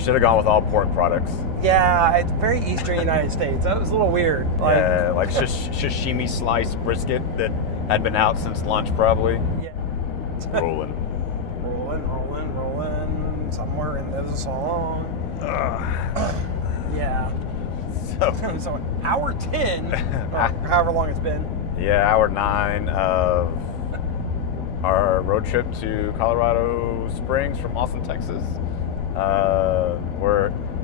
Should have gone with all pork products. Yeah, it's very Eastern United States. That was a little weird. Yeah, like sashimi sliced brisket that had been out since lunch, probably. Yeah. Rolling. Rolling. Somewhere in there's a song. Yeah. So hour 10, however long it's been. Yeah, hour 9 of our road trip to Colorado Springs from Austin, Texas.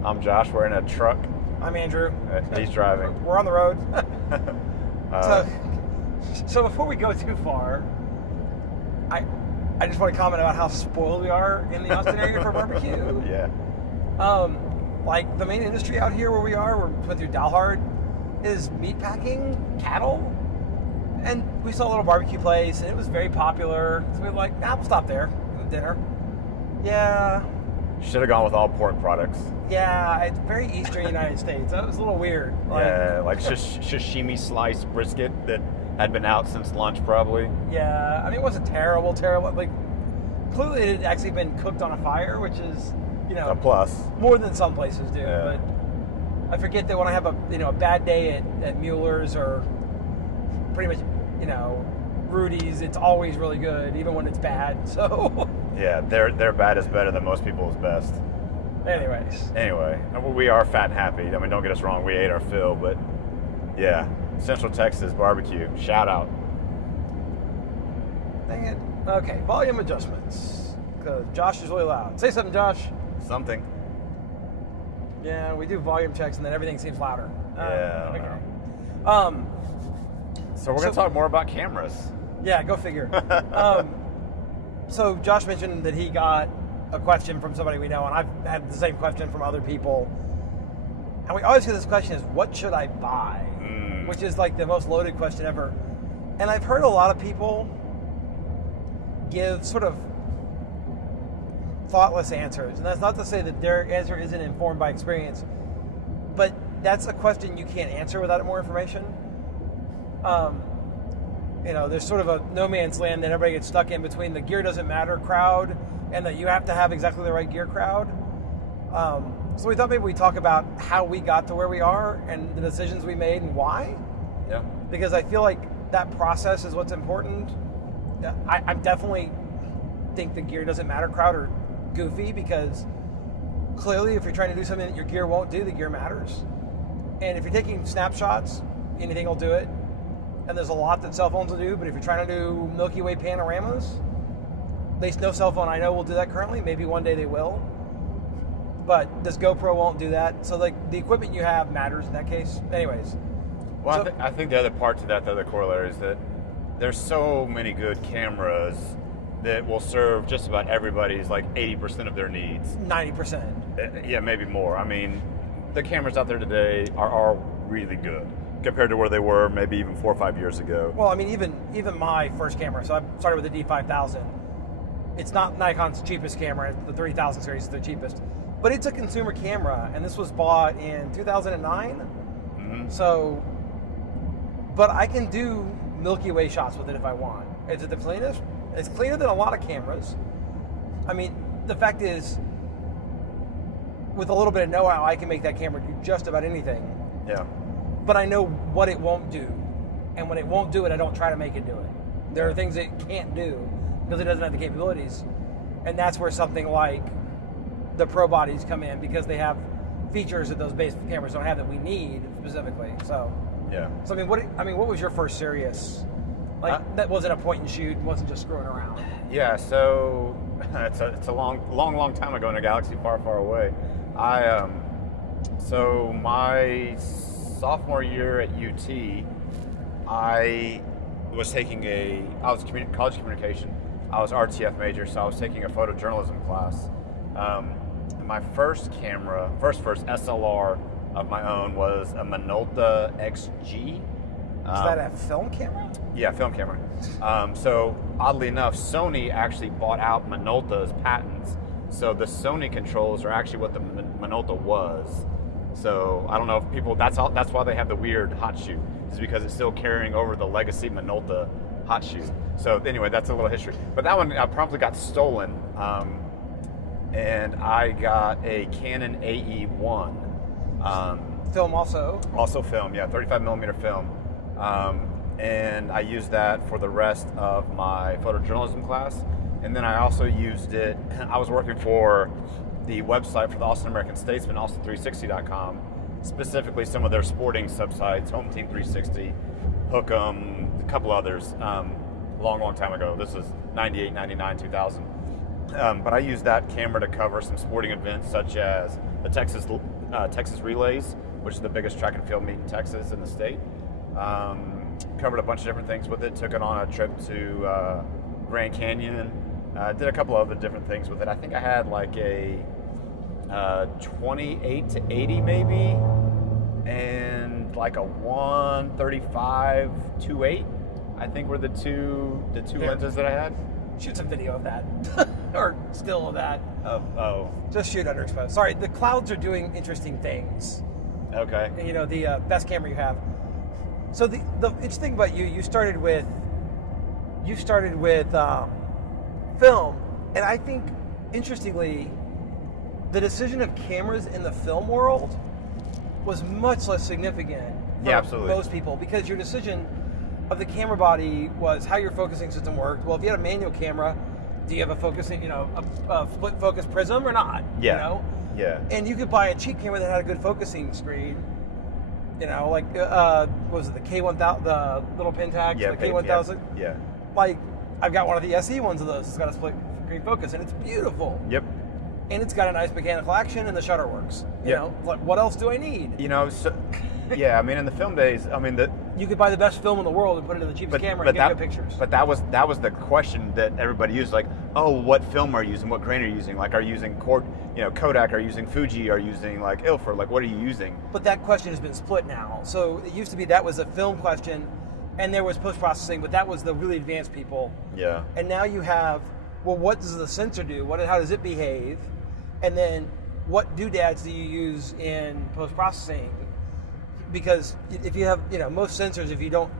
I'm Josh. We're in a truck. I'm Andrew. He's driving. We're on the road. So before we go too far, I just want to comment about how spoiled we are in the Austin area for barbecue. Yeah. Like the main industry out here where we are, we went through Dalhart, is meat packing, cattle, and we saw a little barbecue place, and it was very popular. So we were like, we'll stop there for dinner. Yeah. Should have gone with all pork products. Yeah, it's very Eastern United States. That was a little weird. Yeah, like sashimi sliced brisket that had been out since lunch, probably. Yeah, I mean, it wasn't terrible. Like, clearly it had actually been cooked on a fire, which is, a plus. More than some places do. Yeah. But I forget that when I have a bad day at Mueller's or pretty much, Rudy's, it's always really good, even when it's bad. So. Yeah, their bad is better than most people's best. Anyway, we are fat and happy. I mean, don't get us wrong, we ate our fill, but yeah, Central Texas barbecue, shout out. Dang it. Okay, volume adjustments, because Josh is really loud. Say something, Josh. Something. Yeah, we do volume checks and then everything seems louder. Yeah. Okay. So we're going to talk more about cameras. Yeah, go figure. So Josh mentioned that he got a question from somebody we know, and I've had the same question from other people. And we always get this question is, what should I buy? Which is like the most loaded question ever. And I've heard a lot of people give sort of thoughtless answers. And that's not to say that their answer isn't informed by experience, but that's a question you can't answer without more information. There's sort of a no man's land that everybody gets stuck in between the gear doesn't matter crowd and that you have to have exactly the right gear crowd. So we thought maybe we'd talk about how we got to where we are and the decisions we made and why. Yeah. Because I feel like that process is what's important. I definitely think the gear doesn't matter crowd are goofy, because clearly if you're trying to do something that your gear won't do, the gear matters. And if you're taking snapshots, anything will do it. And there's a lot that cell phones will do, but if you're trying to do Milky Way panoramas, at least no cell phone I know will do that currently. Maybe one day they will. But this GoPro won't do that. So like the equipment you have matters in that case. Anyways. Well, so, I think the other part to that, the other corollary is that there's so many good cameras that will serve just about everybody's like 80% of their needs. 90%. Yeah, maybe more. I mean, the cameras out there today are really good compared to where they were maybe even 4 or 5 years ago. Well, I mean, even my first camera, so I started with the D5000. It's not Nikon's cheapest camera. The 3000 series is the cheapest. But it's a consumer camera, and this was bought in 2009. Mm-hmm. So, but I can do Milky Way shots with it if I want. Is it the cleanest? It's cleaner than a lot of cameras. I mean, the fact is, with a little bit of know-how, I can make that camera do just about anything. Yeah. But I know what it won't do. And when it won't do it, I don't try to make it do it. There are things it can't do because it doesn't have the capabilities. And that's where something like the Pro bodies come in, because they have features that those base cameras don't have that we need specifically. So, yeah. So I mean, what was your first serious? That wasn't a point and shoot, wasn't just screwing around. Yeah, so it's a long time ago in a galaxy far, far away. So my sophomore year at UT, I was taking college communication. I was RTF major, so I was taking a photojournalism class. My first camera, first SLR of my own was a Minolta XG. Is that a film camera? Yeah, film camera. So oddly enough, Sony actually bought out Minolta's patents. So the Sony controls are actually what the Minolta was. So I don't know if people, that's why they have the weird hot shoe, is because it's still carrying over the legacy Minolta hot shoe. So anyway, that's a little history. But that one promptly got stolen. and I got a Canon AE1. Film also. Also film, yeah, 35 millimeter film. And I used that for the rest of my photojournalism class. And then I also used it, I was working for the website for the Austin American Statesman, Austin360.com, specifically some of their sporting subsites, Home Team 360, Hook'em, a couple others, long time ago. This was 98, 99, 2000. But I used that camera to cover some sporting events such as the Texas Relays, which is the biggest track and field meet in Texas in the state. Covered a bunch of different things with it. Took it on a trip to Grand Canyon. Did a couple other different things with it. I think I had like a 28 to 80 maybe, and like a 135 2.8. I think were the two lenses that I had. Shoot some video of that, or still of that. Oh. Just shoot underexposed. Sorry, the clouds are doing interesting things. Okay. And, you know, the best camera you have. So the interesting about you started with film, and I think interestingly, the decision of cameras in the film world was much less significant for absolutely. most people, because your decision of the camera body was how your focusing system worked. Well, if you had a manual camera, do you have a focusing, a split focus prism or not? Yeah. You know? Yeah. And you could buy a cheap camera that had a good focusing screen. Like what was it, the K1000, the little Pentax, Yeah, the K1000? Yeah. Like, I've got one of the SE ones of those. It's got a split screen focus, and it's beautiful. Yep. And it's got a nice mechanical action, and the shutter works. You know, like, what else do I need? Yeah, I mean, in the film days, I mean, you could buy the best film in the world and put it in the cheapest camera and get good pictures. But that was the question that everybody used, like, oh, what film are you using? What grain are you using? Like, are you using Kodak? Are you using Fuji? Are you using like Ilford? Like, what are you using? But that question has been split now. So it used to be that was a film question, and there was post-processing, but that was the really advanced people. Yeah. And now you have, well, what does the sensor do? How does it behave? And then what doodads do you use in post-processing? Because if you have, most sensors, if you don't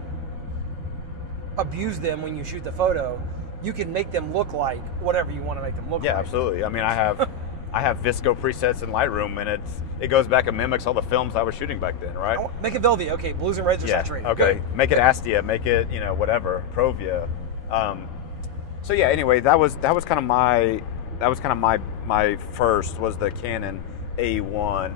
abuse them when you shoot the photo, you can make them look like whatever you want to make them look like. Yeah, absolutely. I mean, I have Visco presets in Lightroom, and it goes back and mimics all the films I was shooting back then, right? Make it Velvia. Okay, blues and reds are saturated. Okay. Good. Make it Astia. Make it whatever Provia. So yeah. Anyway, that was kind of my first was the Canon A1.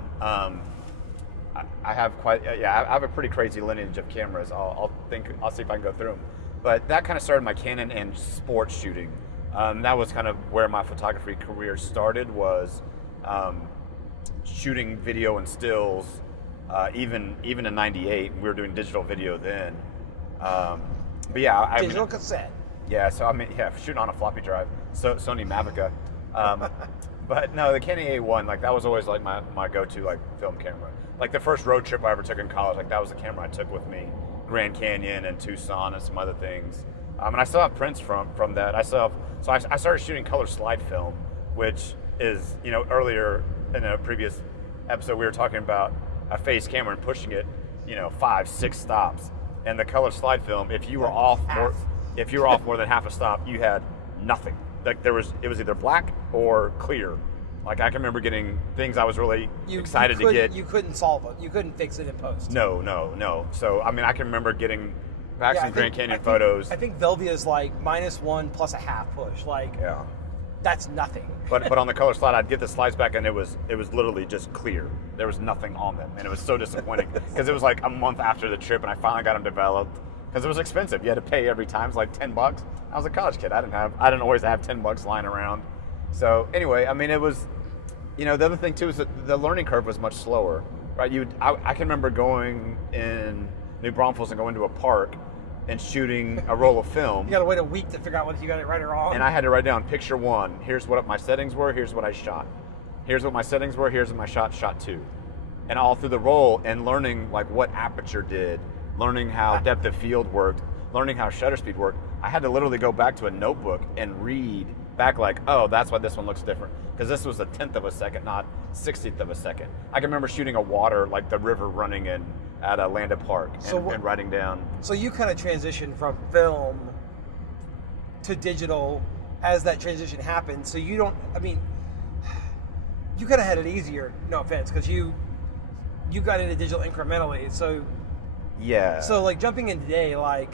I have I have a pretty crazy lineage of cameras. I'll see if I can go through them. But that kind of started my Canon and sports shooting. That was kind of where my photography career started, was shooting video and stills. Even in '98, we were doing digital video then. But yeah, digital cassette. Yeah, so shooting on a floppy drive, so Sony Mavica. But no, the Canon A1, like, that was always like my go-to like film camera. Like the first road trip I ever took in college, like that was the camera I took with me. Grand Canyon and Tucson and some other things. And I still have prints from that. I started shooting color slide film, which is, earlier in a previous episode we were talking about a phase camera and pushing it, 5-6 stops. And the color slide film, if you were off more than half a stop, you had nothing. Like it was either black or clear. Like, I can remember getting things I was really excited to get. You couldn't solve it. You couldn't fix it in post. No. So, I mean, I can remember getting back some Grand Canyon photos. I think Velvia is like -1 plus a half push. Like, that's nothing. But on the color slide, I'd get the slides back, and it was literally just clear. There was nothing on them, and it was so disappointing because it was like a month after the trip, and I finally got them developed because it was expensive. You had to pay every time. It was like $10. I was a college kid. I didn't always have $10 lying around. So anyway, I mean, it was, the other thing too is that the learning curve was much slower, right? I can remember going in New Braunfels and going to a park and shooting a roll of film. You got to wait a week to figure out whether you got it right or wrong. And I had to write down picture 1. Here's what my settings were. Here's what I shot. Here's what my settings were. Here's what my shot 2. And all through the roll, and learning like what aperture did, learning how depth of field worked, learning how shutter speed worked. I had to literally go back to a notebook and read back like, oh, that's why this one looks different. Because this was 1/10 of a second, not 60th of a second. I can remember shooting a water, like the river running in at Landa Park, and writing down. So you kind of transitioned from film to digital as that transition happened. So you don't, I mean, you kind of had it easier. No offense, because you got into digital incrementally. So Yeah. So like jumping in today, like,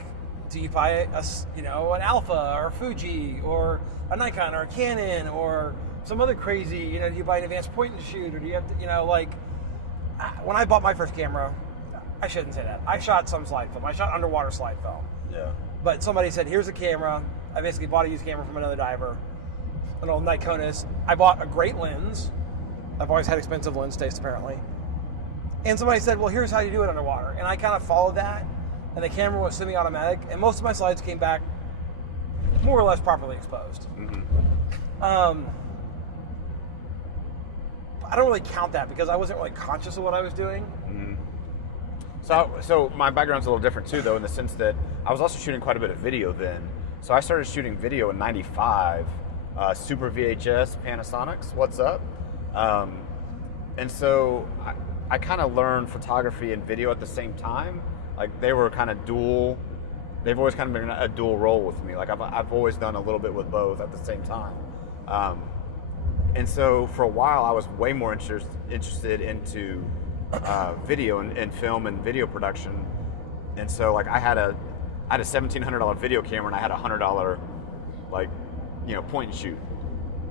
do you buy an Alpha or Fuji or a Nikon or a Canon or some other crazy? Do you buy an advanced point and shoot, or do you have to, like, when I bought my first camera, I shouldn't say that. I shot some slide film. I shot underwater slide film. Yeah. But somebody said, here's a camera. I basically bought a used camera from another diver, an old Nikonus. I bought a great lens. I've always had expensive lens taste, apparently. And somebody said, well, here's how you do it underwater. And I kind of followed that. And the camera was semi-automatic. And most of my slides came back more or less properly exposed. Mm-hmm. I don't really count that because I wasn't really conscious of what I was doing. Mm-hmm. So my background's a little different too, though, in the sense that I was also shooting quite a bit of video then. So I started shooting video in '95, Super VHS, Panasonics, what's up? And so I kind of learned photography and video at the same time. Like they were kind of dual. They've always kind of been a dual role with me. Like I've always done a little bit with both at the same time. And so for a while, I was way more interested into video and film and video production. And so like I had a $1,700 video camera and I had a $100 point and shoot.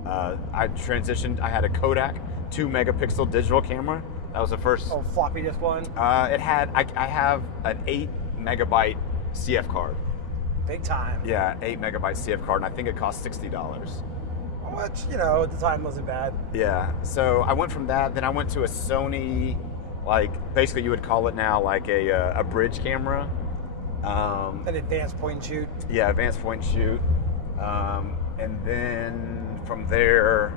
I transitioned. I had a Kodak 2 megapixel digital camera. That was the first. Oh, floppy disk one. It had. I have an 8 megabyte CF card. Big time. Yeah, 8 megabyte CF card, and I think it cost $60. Which, at the time wasn't bad. Yeah. So I went from that. Then I went to a Sony, basically you would call it now like a bridge camera. An advanced point and shoot. Yeah, advanced point and shoot. And then from there,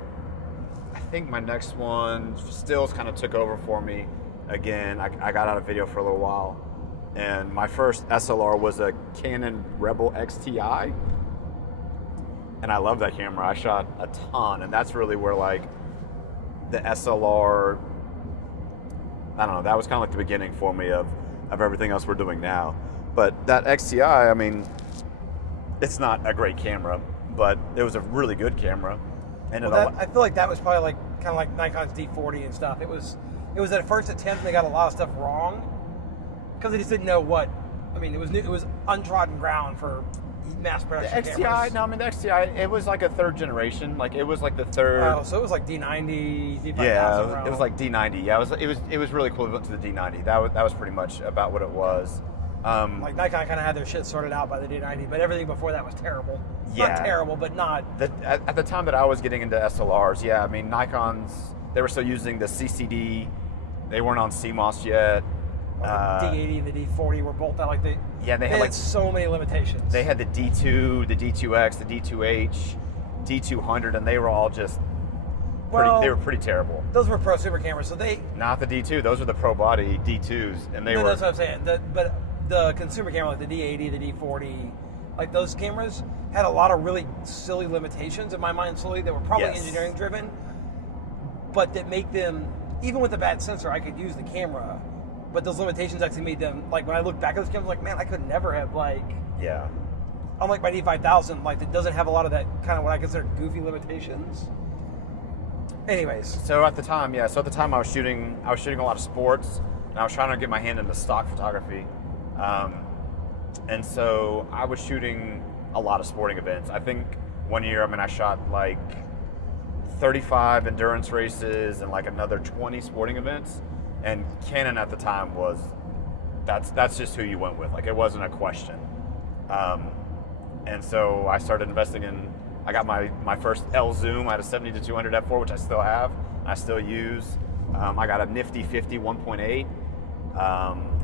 I think my next one, stills kind of took over for me again. I got out of video for a little while. And my first SLR was a Canon Rebel XTI. And I love that camera. I shot a ton. And that's really where the SLR, I don't know, that was kind of like the beginning for me of everything else we're doing now. But that XTI, I mean, it's not a great camera, but it was a really good camera. And I feel like that was probably kind of like Nikon's D40 and stuff. It was their first attempt, and they got a lot of stuff wrong because they just didn't know what. I mean, it was untrodden ground for mass production. The XTI, cameras. no, I mean the XTI, it was like a third generation. Like it was like the third. Oh, so it was like D90, D5000. Yeah, it was like D90. Yeah, it was really equivalent to the D90. That was pretty much about what it was. Like Nikon kind of had their shit sorted out by the D90, but everything before that was terrible. Yeah. Not terrible, but not. At the time that I was getting into SLRs, yeah, I mean Nikon's, they were still using the CCD. They weren't on CMOS yet. The D80 and the D40 were both out they had so many limitations. They had the D2, the D2X, the D2H, D200, and they were all just they were pretty terrible. Those were prosumer cameras, so not the D2. Those were the pro body D2s, and they were. That's what I'm saying. But the consumer camera, like the D80, the D40, like those cameras had a lot of really silly limitations in my mind. Silly that were probably engineering driven, but that make them, even with a bad sensor, I could use the camera. But those limitations actually made them, when I look back at those cameras, man, I could never have, Yeah. Unlike my D5000, that doesn't have a lot of that kind of what I consider goofy limitations. Anyways. So at the time, I was shooting a lot of sports, and I was trying to get my hand into stock photography. And so I was shooting a lot of sporting events. I think one year, I shot 35 endurance races and another 20 sporting events. And Canon at the time that's just who you went with. It wasn't a question. And so I started investing I got my first L zoom. I had a 70-200 f4, which I still have, and I still use. I got a nifty 50 1.8,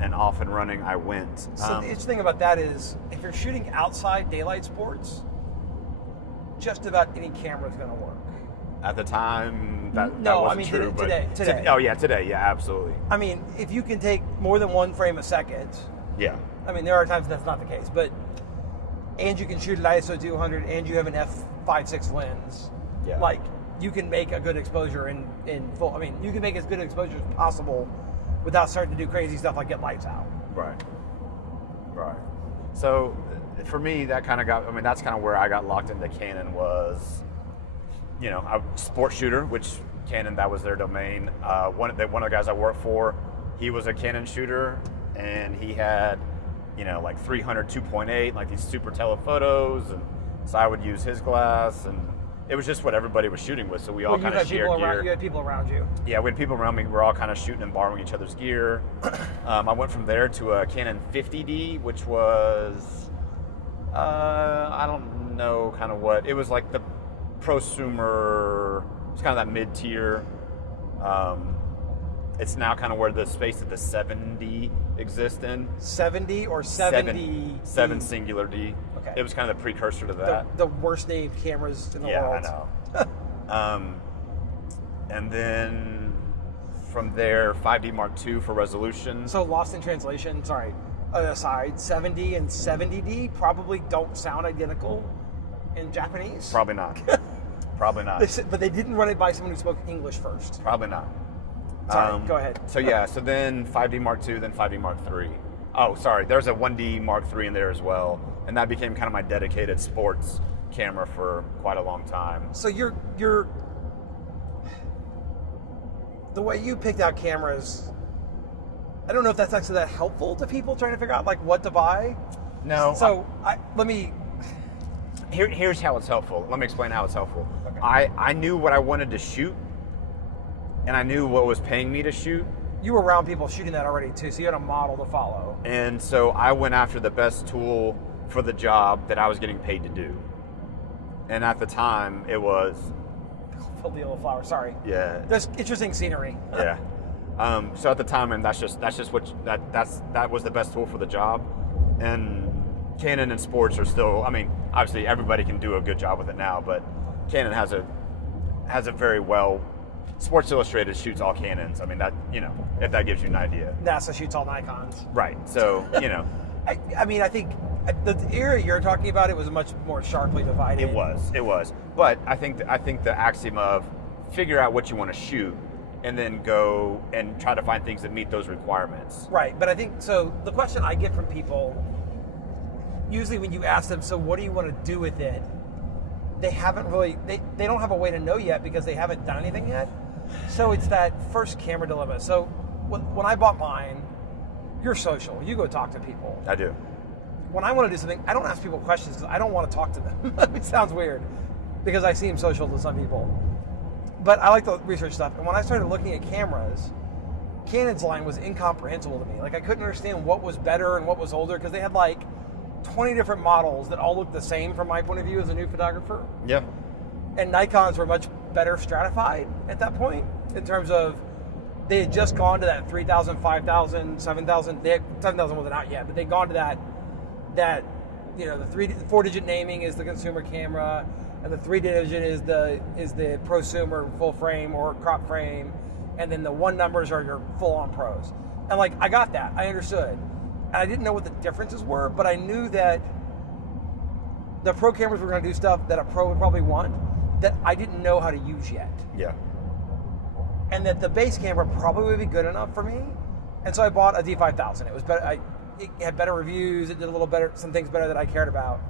and off and running I went. So the interesting thing about that is, if you're shooting outside daylight sports, just about any camera is going to work. At the time, that wasn't true. Today. Oh yeah, today, yeah, absolutely. If you can take more than one frame a second, yeah. There are times that's not the case, and you can shoot at ISO 200, and you have an f/5.6 lens. Yeah. You can make a good exposure in full. You can make as good an exposure as possible without starting to do crazy stuff like get lights out. Right. So for me, that kind of got. That's kind of where I got locked into Canon was. A sports shooter, which Canon, that was their domain. One of the guys I worked for, he was a Canon shooter, and he had, like 300 2.8, like these super telephotos, and so I would use his glass, and it was just what everybody was shooting with, so we all kind of shared gear. You had people around you. Yeah, we had people around me. We were all kind of shooting and borrowing each other's gear. I went from there to a Canon 50D, which was, I don't know kind of what. It was like the prosumer, it's kind of that mid-tier. It's now kind of where the space that the 7D exists in. 70 or 70? 7 singular D. Okay. It was kind of the precursor to that. The worst named cameras in the world. Yeah, I know. And then from there, 5D Mark II for resolution. So lost in translation, sorry, aside, 70 and 70D probably don't sound identical in Japanese. Probably not. Probably not. But they didn't run it by someone who spoke English first. Probably not. Sorry, go ahead. So then 5D Mark II, then 5D Mark III. Oh, sorry, there's a 1D Mark III in there as well, and that became kind of my dedicated sports camera for quite a long time. So you're the way you picked out cameras, I don't know if that's actually that helpful to people trying to figure out like what to buy. No. So Here's how it's helpful. Let me explain how it's helpful. Okay. I knew what I wanted to shoot, and I knew what was paying me to shoot. You were around people shooting that already too, so you had a model to follow. And so I went after the best tool for the job that I was getting paid to do. And at the time, it was... Fill the yellow flower, sorry. Yeah. There's interesting scenery. Yeah. So at the time, and that was the best tool for the job. And Canon and sports are still, I mean, obviously everybody can do a good job with it now, but Canon has a very well... Sports Illustrated shoots all Canons. I mean, that, if that gives you an idea. NASA shoots all Nikons. Right. So, I mean, I think the era you're talking about, it was much more sharply divided. It was. But I think the axiom of figure out what you want to shoot and then go and try to find things that meet those requirements. Right. But I think, so the question I get from people, usually when you ask them, so what do you want to do with it? They haven't really, they don't have a way to know yet because they haven't done anything yet. So it's that first camera dilemma. So when I bought mine, you're social. You go talk to people. I do. When I want to do something, I don't ask people questions because I don't want to talk to them. It sounds weird because I seem social to some people. But I like the research stuff. And when I started looking at cameras, Canon's line was incomprehensible to me. Like I couldn't understand what was better and what was older because they had like 20 different models that all looked the same from my point of view as a new photographer. Yeah. And Nikons were much better stratified at that point in terms of they had just gone to that 3,000, 5,000, 7,000. 7,000 wasn't out yet, but they'd gone to that the 4-digit naming is the consumer camera, and the 3-digit is the prosumer full frame or crop frame, and then the 1 numbers are your full-on pros. And like I got that, I understood. And I didn't know what the differences were, but I knew that the pro cameras were going to do stuff that a pro would probably want that I didn't know how to use yet. Yeah. And that the base camera probably would be good enough for me. And so I bought a D5000. It was better. It had better reviews. It did a little better, some things better that I cared about.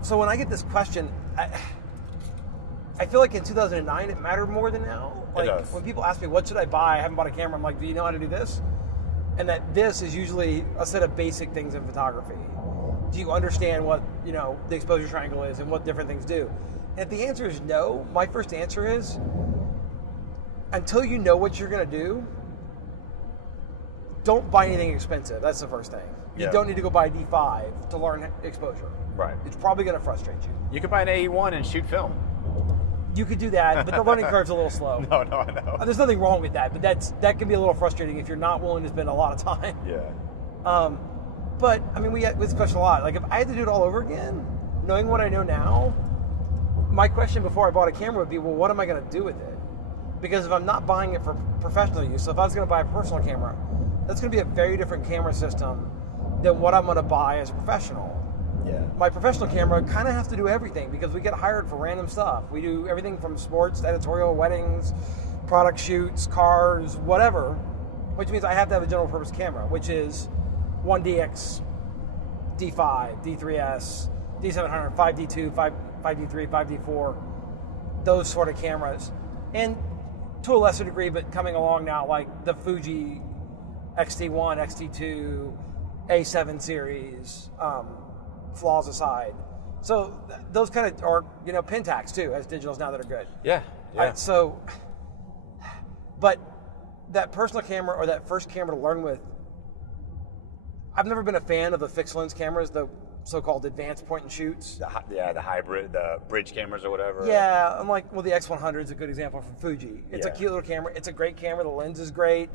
So when I get this question, I feel like in 2009 it mattered more than now. Like it does. When people ask me what should I buy, I haven't bought a camera. I'm like, do you know how to do this? And that this is usually a set of basic things in photography. Do you understand what the exposure triangle is and what different things do? And if the answer is no, my first answer is until you know what you're going to do, don't buy anything expensive. That's the first thing. You don't need to go buy a D5 to learn exposure. Right. It's probably going to frustrate you. You could buy an AE1 and shoot film. You could do that, but the learning curve's a little slow. No, I know. There's nothing wrong with that, but that can be a little frustrating if you're not willing to spend a lot of time. Yeah. But I mean, we discussed a lot. Like if I had to do it all over again, knowing what I know now, my question before I bought a camera would be, well, what am I going to do with it? Because if I'm not buying it for professional use, so if I was going to buy a personal camera, that's going to be a very different camera system than what I'm going to buy as a professional. Yeah. My professional camera kind of has to do everything because we get hired for random stuff. We do everything from sports, editorial, weddings, product shoots, cars, whatever, which means I have to have a general purpose camera, which is 1DX, D5, D3S, D700, 5D2, 5D3, 5D4. those sort of cameras. And to a lesser degree, but coming along now, like the Fuji X-T1, X-T2, A7 series, flaws aside. So those kind of, or, you know, Pentax too, has digitals now that are good. Yeah. But that personal camera or that first camera to learn with, I've never been a fan of the fixed lens cameras, the so-called advanced point and shoots. The hybrid, the bridge cameras or whatever. Yeah, I'm like, well, the X100 is a good example from Fuji. It's a cute little camera. It's a great camera. The lens is great.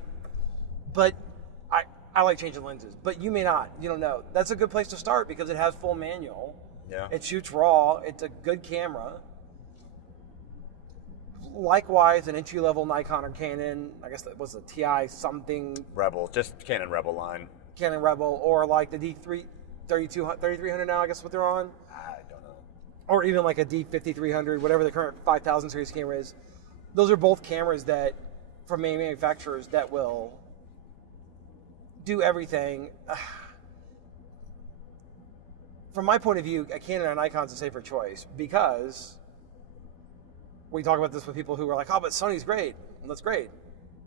But I like changing lenses. But you may not. You don't know. That's a good place to start because it has full manual. Yeah. It shoots RAW. It's a good camera. Likewise, an entry-level Nikon or Canon, I guess that was a TI something. Rebel, just Canon Rebel line. Canon Rebel, or like the D3 3300 now, I guess what they're on. I don't know. Or even like a D5300, whatever the current 5000 series camera is. Those are both cameras that, from main manufacturers, that will do everything. From my point of view, a Canon or Nikon's a safer choice because we talk about this with people who are like, oh, but Sony's great. Well, that's great.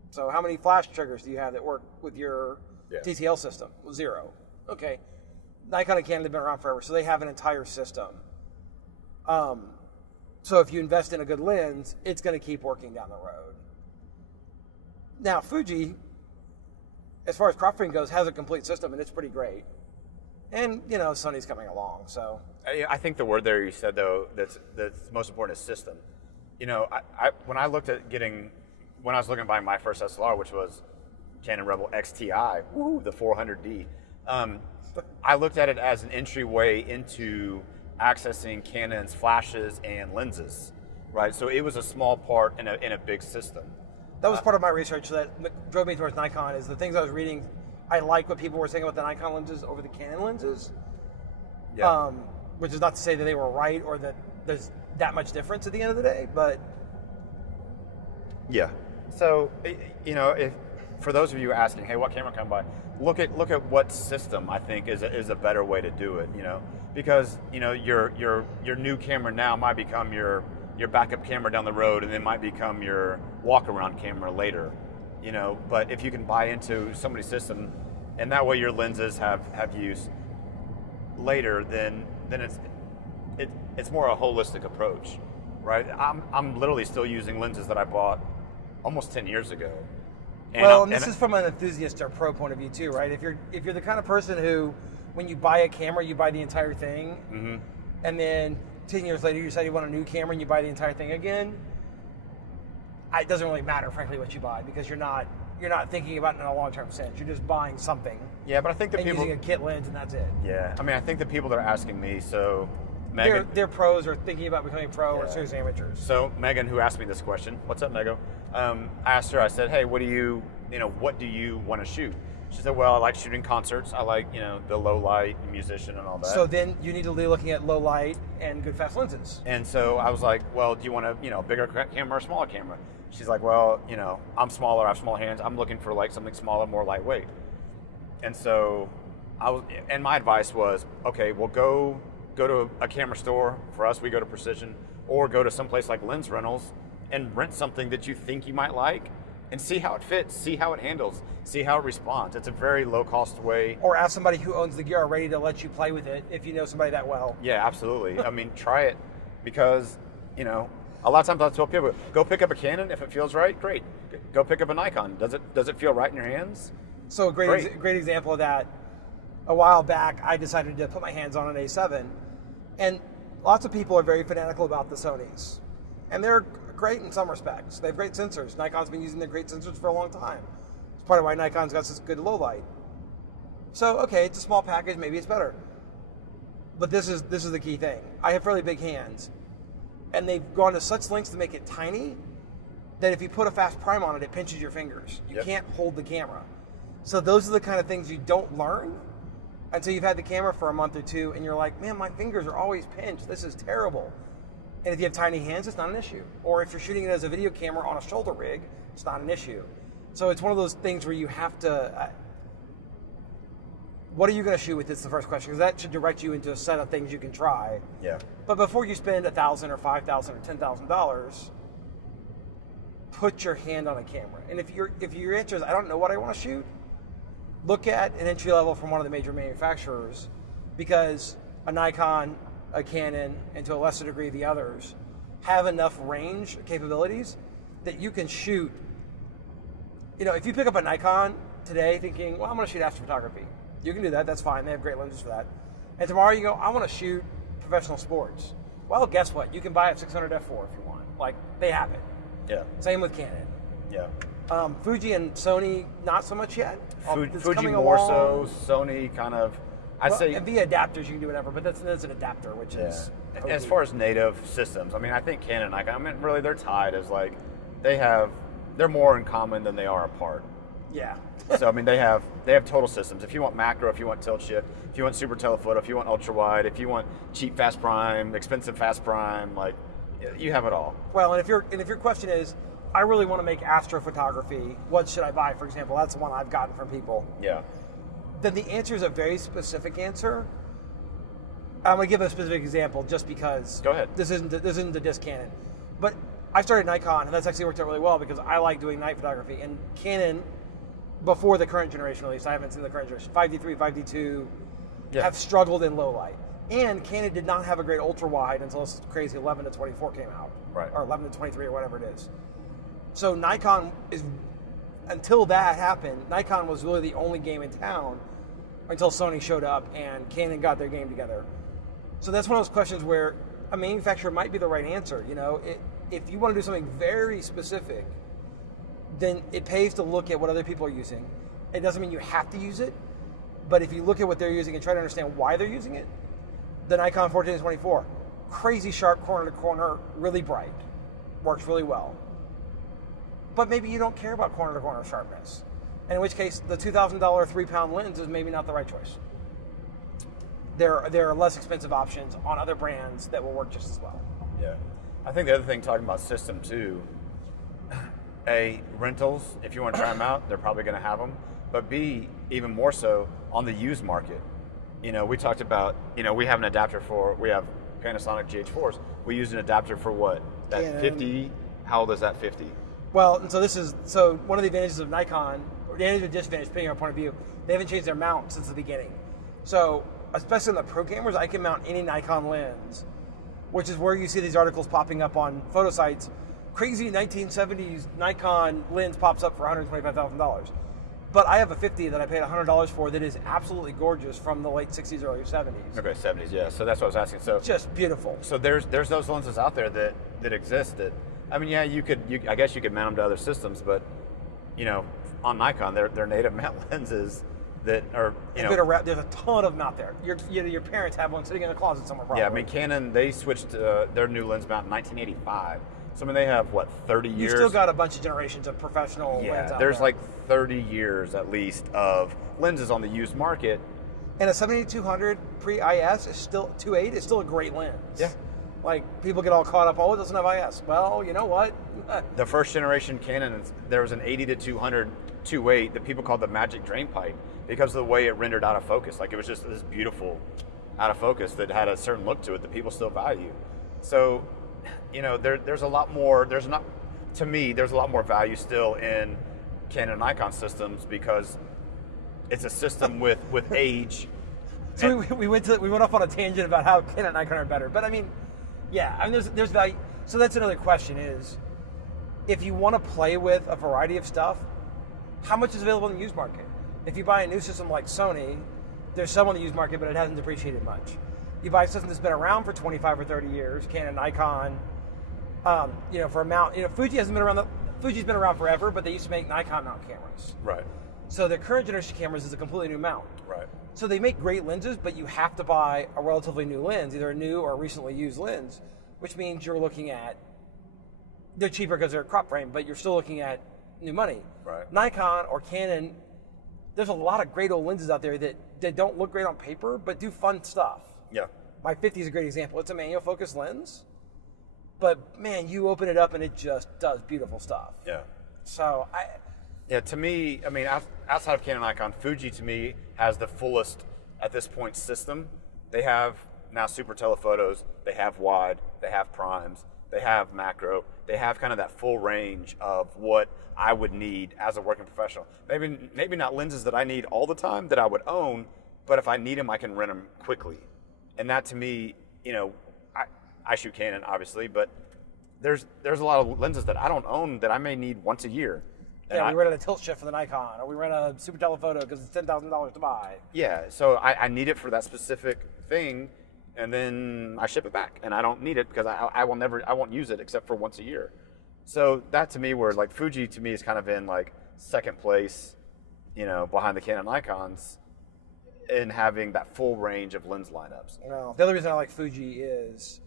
So how many flash triggers do you have that work with your TTL system? Well, 0. Okay. Nikon and Canon have been around forever, so they have an entire system. So if you invest in a good lens, it's going to keep working down the road. Now, Fuji, as far as crop framing goes, has a complete system, and it's pretty great. And, you know, Sony's coming along, so. I think the word there you said, though, that's most important is system. You know, when I looked at when I was looking at buying my first SLR, which was Canon Rebel XTI, the 400D, I looked at it as an entryway into accessing Canon's flashes and lenses, right? So it was a small part in a big system. That was part of my research that drove me towards Nikon, is the things I was reading. I like what people were saying about the Nikon lenses over the Canon lenses, which is not to say that they were right or that there's that much difference at the end of the day, but yeah. So, you know, if for those of you asking, hey, what camera can I buy? Look at what system I think is a better way to do it. You know, because you know your new camera now might become your backup camera down the road, and it might become your walk around camera later. You know, but if you can buy into somebody's system, and that way your lenses have use later, then it's more a holistic approach, right? I'm literally still using lenses that I bought almost 10 years ago. And this is from an enthusiast or pro point of view too, right? If you're the kind of person who, when you buy a camera, you buy the entire thing, and then 10 years later you decide you want a new camera and you buy the entire thing again, it doesn't really matter, frankly, what you buy, because you're not thinking about it in a long-term sense. You're just buying something. Yeah, but I think using a kit lens, and that's it. Yeah, I mean, I think the people that are asking me, so Megan, they're pros or thinking about becoming pro or serious amateurs. So Megan, who asked me this question, what's up, Mego? I asked her. I said, hey, what do you want to shoot? She said, well, I like shooting concerts. I like, the low light, musician, and all that. So then you need to be looking at low light and good fast lenses. And so I was like, well, do you want a bigger camera or smaller camera? She's like, well, I'm smaller, I have small hands. I'm looking for like something smaller, more lightweight. And so and my advice was, okay, well, go to a camera store. For us, we go to Precision, or go to someplace like Lens Rentals and rent something that you think you might like, and see how it fits, see how it handles, see how it responds. It's a very low-cost way. Or ask somebody who owns the gear already to let you play with it if you know somebody that well. Yeah, absolutely. I mean, try it, because, a lot of times I tell people, go pick up a Canon. If it feels right, great. Go pick up a Nikon. Does it feel right in your hands? So a great example of that, a while back, I decided to put my hands on an A7, and lots of people are very fanatical about the Sonys. And they're great in some respects. They have great sensors. Nikon's been using their great sensors for a long time. It's part of why Nikon's got such good low light. So, okay, it's a small package, maybe it's better. But this is the key thing. I have fairly big hands, and they've gone to such lengths to make it tiny that if you put a fast prime on it, it pinches your fingers. You can't hold the camera. So those are the kind of things you don't learn until you've had the camera for a month or two, and you're like, man, my fingers are always pinched. This is terrible. And if you have tiny hands, it's not an issue. Or if you're shooting it as a video camera on a shoulder rig, it's not an issue. So it's one of those things where you have to what are you going to shoot with? It's the first question, because that should direct you into a set of things you can try. Yeah. But before you spend $1,000 or $5,000 or $10,000, put your hand on a camera. And if your answer is, I don't know what I want to shoot, look at an entry level from one of the major manufacturers, because a Nikon, a Canon, and to a lesser degree the others have enough range capabilities that you can shoot. If you pick up a Nikon today thinking, well, I'm going to shoot astrophotography, you can do that. That's fine. They have great lenses for that. And tomorrow you go, I want to shoot professional sports. Well, guess what? You can buy a 600 f4 if you want. Like, they have it. Yeah. Same with Canon. Yeah. Fuji and Sony, not so much yet. Fuji more so. Sony kind of. I'd say. And via adapters, you can do whatever, but that's an adapter, which is. As far as native systems, I mean, I think Canon and Nikon, really, they're tied as like, they're more in common than they are apart. Yeah. So, I mean, they have total systems. If you want macro, if you want tilt shift, if you want super telephoto, if you want ultra wide, if you want cheap fast prime, expensive fast prime, like, you have it all. Well, and if your question is, I really want to make astrophotography, what should I buy, for example? That's the one I've gotten from people. Yeah. Then the answer is a very specific answer. I'm going to give a specific example just because. Go ahead. This isn't the disc Canon. But I started Nikon, and that's actually worked out really well because I like doing night photography. And Canon, before the current generation release, I haven't seen the current generation, 5D3, 5D2, have struggled in low light. And Canon did not have a great ultra wide until this crazy 11 to 24 came out. Right. Or 11 to 23 or whatever it is. So Nikon until that happened, Nikon was really the only game in town until Sony showed up and Canon got their game together. So that's one of those questions where a manufacturer might be the right answer. If you want to do something very specific, then it pays to look at what other people are using. It doesn't mean you have to use it, but if you look at what they're using and try to understand why they're using it, the Nikon 14-24, crazy sharp corner to corner, really bright, works really well. But maybe you don't care about corner to corner sharpness, and in which case the $2,000 3-pound lens is maybe not the right choice. There are less expensive options on other brands that will work just as well. Yeah. I think the other thing, talking about system too, A, rentals, if you want to try them out, they're probably going to have them. But B, even more so, on the used market. We talked about, we have an adapter we have Panasonic GH4s. We use an adapter for what? That 50? How old is that 50? Well, and so one of the advantages of Nikon, or the advantage or disadvantage, depending on our point of view, they haven't changed their mount since the beginning. So, especially on the pro cameras, I can mount any Nikon lens, which is where you see these articles popping up on photo sites. Crazy 1970s Nikon lens pops up for $125,000. But I have a 50 that I paid $100 for that is absolutely gorgeous from the late 60s, early 70s. Okay, 70s, yeah. So that's what I was asking. So just beautiful. So there's those lenses out there that exist that, I mean, yeah, I guess you could mount them to other systems, but, on Nikon, they're native mount lenses that are, there's a ton of them out there. Your parents have one sitting in a closet somewhere probably. Yeah, I mean, Canon, they switched their new lens mount in 1985. So, I mean, they have, 30 years? You've still got a bunch of generations of professional lenses out there. There's like 30 years at least of lenses on the used market. And a 7200 pre-IS is still, 2.8 is still a great lens. Yeah. Like, people get all caught up, it doesn't have IS. Well, you know what? The first generation Canon, there was an 80 to 200 2.8 that people called the magic drain pipe because of the way it rendered out of focus. Like, it was just this beautiful out of focus that had a certain look to it that people still value. So, there's a lot more, there's a lot more value still in Canon and Nikon systems because it's a system with age. So we went off on a tangent about how Canon and Nikon are better. But I mean, there's value. So that's another question is, if you want to play with a variety of stuff, how much is available in the used market? If you buy a new system like Sony, there's some on the used market, but it hasn't depreciated much. You buy a system that's been around for 25 or 30 years, Canon, Nikon, for a mount. Fuji hasn't been around. Fuji's been around forever, but they used to make Nikon mount cameras. Right. So their current generation cameras is a completely new mount. Right. So they make great lenses, but you have to buy a relatively new lens, either a new or recently used lens, which means you're looking at, they're cheaper because they're a crop frame, but you're still looking at new money. Right. Nikon or Canon, there's a lot of great old lenses out there that don't look great on paper, but do fun stuff. Yeah. My 50 is a great example. It's a manual focus lens, but man, you open it up and it just does beautiful stuff. Yeah. So Yeah, to me, I mean, outside of Canon Nikon, Fuji to me has the fullest, at this point, system. They have now super telephotos, they have wide, they have primes, they have macro, they have kind of that full range of what I would need as a working professional. Maybe not lenses that I need all the time that I would own, but if I need them, I can rent them quickly. And that to me, you know, I shoot Canon, obviously, but there's a lot of lenses that I don't own that I may need once a year. Yeah, we rent a tilt shift for the Nikon, or we rent a super telephoto because it's $10,000 to buy. Yeah, so I need it for that specific thing, and then I ship it back, and I don't need it because I won't use it except for once a year. So that to me, where like Fuji to me is kind of in like second place, you know, behind the Canon Nikons, in having that full range of lens lineups. No, the other reason I like Fuji is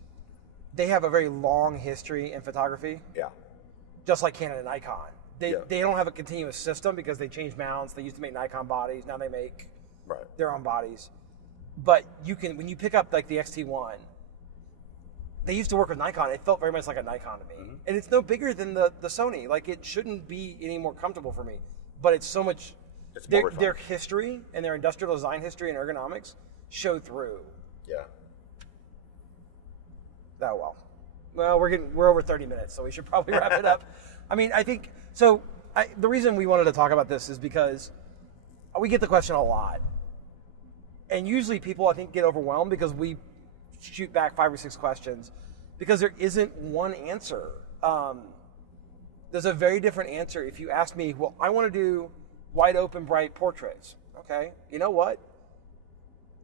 they have a very long history in photography. Yeah. Just like Canon and Nikon. They Yeah. don't have a continuous system because they changed mounts. They used to make Nikon bodies. Now they make their own bodies. But you can, when you pick up like the XT1, they used to work with Nikon. It felt very much like a Nikon to me. Mm-hmm. And it's no bigger than the Sony. Like, it shouldn't be any more comfortable for me. But it's so much, their history and their industrial design history and ergonomics show through. Yeah. Oh, well, we're over 30 minutes, so we should probably wrap it up. I mean, I think, so the reason we wanted to talk about this is because we get the question a lot. And usually people, I think, get overwhelmed because we shoot back 5 or 6 questions because there isn't one answer. There's a very different answer if you ask me, well, I want to do wide open, bright portraits. Okay, you know what?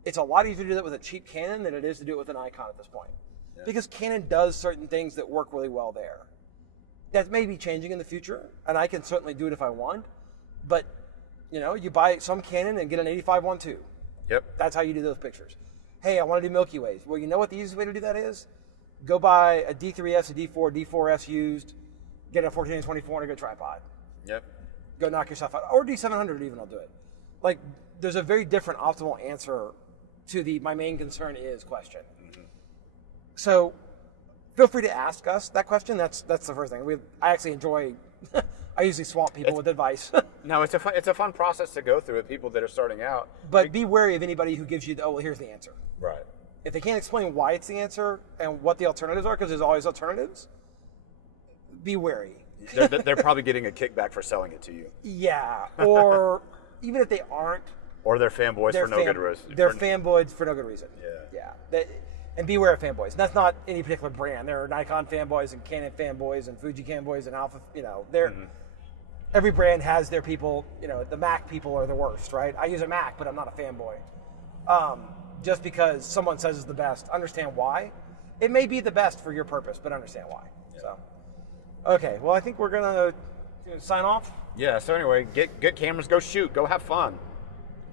It's a lot easier to do that with a cheap Canon than it is to do it with an Nikon at this point. Yeah. Because Canon does certain things that work really well there. That may be changing in the future, and I can certainly do it if I want. But, you know, you buy some Canon and get an 85-1.2. Yep. That's how you do those pictures. Hey, I want to do Milky Ways. Well, you know what the easiest way to do that is? Go buy a D3S, a D4, D4S used, get a 14-24 and a good tripod. Yep. Go knock yourself out. Or D700 even will do it. Like, there's a very different optimal answer to the my main concern is question. Mm-hmm. So feel free to ask us that question. That's the first thing. I actually enjoy. I usually swamp people with advice. No, it's a fun process to go through with people that are starting out. But be wary of anybody who gives you well, here's the answer. Right. If they can't explain why it's the answer and what the alternatives are, because there's always alternatives, be wary. They're probably getting a kickback for selling it to you. Yeah, or even if they aren't. Or they're fanboys for no good reason. They're fanboys for no good reason. Yeah. Yeah. And beware of fanboys. And that's not any particular brand. There are Nikon fanboys and Canon fanboys and Fuji fanboys and Alpha. You know, every brand has their people. You know, the Mac people are the worst, right? I use a Mac, but I'm not a fanboy. Just because someone says it's the best, understand why. It may be the best for your purpose, but understand why. Yeah. So, okay. Well, I think we're gonna sign off. Yeah. So anyway, get cameras, go shoot, go have fun.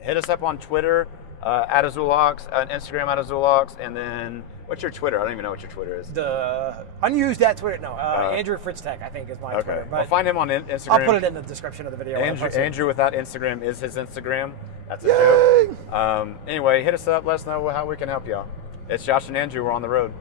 Hit us up on Twitter at AzulOx, on Instagram at AzulOx, and then what's your Twitter? I don't even know what your Twitter is. The unused at Twitter. No, Andrew Fritz Tech, I think, is my Twitter. But well, find him on Instagram. I'll put it in the description of the video. Andrew without Instagram is his Instagram. That's a joke. Anyway, hit us up. Let us know how we can help y'all. It's Josh and Andrew. We're on the road.